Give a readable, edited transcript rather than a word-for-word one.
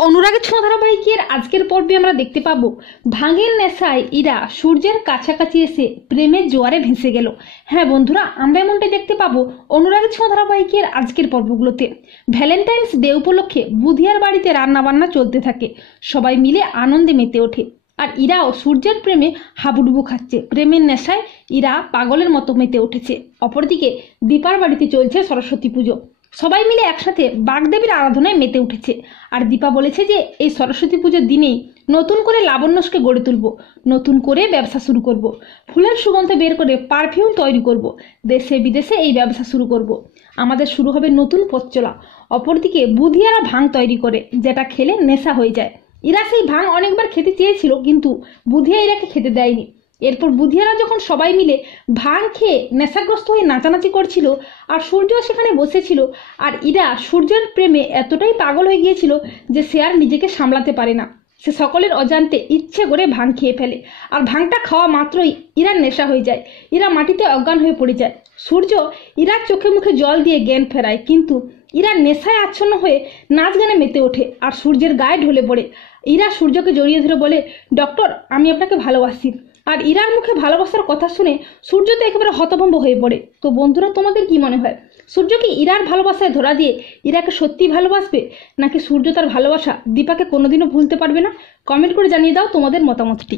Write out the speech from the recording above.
অনুরাগের ছোঁয়া ধারাবাহিকের আজকের পর্বে আমরা দেখতে পাবো ভাঙের নেশায় ইরা সূর্যের কাছাকাছি এসে প্রেমের জোয়ারে ভেসে গেল। হ্যাঁ বন্ধুরা, আমরা এমনটাই দেখতে পাবো অনুরাগের ছোঁয়া ধারাবাহিকের আজকের পর্বগুলোতে। ভ্যালেন্টাইন্স ডে উপলক্ষে বুধিয়ার বাড়িতে রান্নাবান্না চলতে থাকে, সবাই মিলে আনন্দে মেতে ওঠে। আর ইরাও সূর্যের প্রেমে হাবুডুবু খাচ্ছে। প্রেমের নেশায় ইরা পাগলের মতো মেতে উঠেছে। অপরদিকে দীপার বাড়িতে চলছে সরস্বতী পুজো, সবাই মিলে একসাথে বাগদেবীর আরাধনায় মেতে উঠেছে। আর দীপা বলেছে যে এই সরস্বতী পুজোর দিনেই নতুন করে লাবণ্যকে গড়ে তুলব, নতুন করে ব্যবসা শুরু করব, ফুলের সুগন্ধ বের করে পারফিউম তৈরি করব, দেশে বিদেশে এই ব্যবসা শুরু করব, আমাদের শুরু হবে নতুন পথ চলা। অপরদিকে বুধিয়ারা ভাং তৈরি করে, যেটা খেলে নেশা হয়ে যায়। ইরা সেই ভাং অনেকবার খেতে চেয়েছিল, কিন্তু বুধিয়া ইরাকে খেতে দেয়নি। এরপর বুধিয়ারা যখন সবাই মিলে ভাং খেয়ে নেশাগ্রস্ত হয়ে নাচানাচি করছিল, আর সূর্য সেখানে বসেছিল, আর ইরা সূর্যের প্রেমে এতটাই পাগল হয়ে গিয়েছিল যে সে আর নিজেকে সামলাতে পারে না। সে সকলের অজান্তে ইচ্ছে করে ভাং খেয়ে ফেলে, আর ভাংটা খাওয়া মাত্রই ইরার নেশা হয়ে যায়। ইরা মাটিতে অজ্ঞান হয়ে পড়ে যায়। সূর্য ইরার চোখে মুখে জল দিয়ে জ্ঞান ফেরায়, কিন্তু ইরা নেশায় আচ্ছন্ন হয়ে নাচ গানে মেতে ওঠে আর সূর্যের গায়ে ঢলে পড়ে। ইরা সূর্যকে জড়িয়ে ধরে বলে, ডক্টর, আমি আপনাকে ভালোবাসি। আর ইরার মুখে ভালোবাসার কথা শুনে সূর্য তো একেবারে হতভম্ব হয়ে পড়ে। তো বন্ধুরা, তোমাদের কি মনে হয়, সূর্য কি ইরার ভালোবাসায় ধরা দিয়ে ইরাকে সত্যিই ভালোবাসবে, নাকি সূর্য তার ভালোবাসা দীপাকে কোনোদিনও ভুলতে পারবে না? কমেন্ট করে জানিয়ে দাও তোমাদের মতামতটি।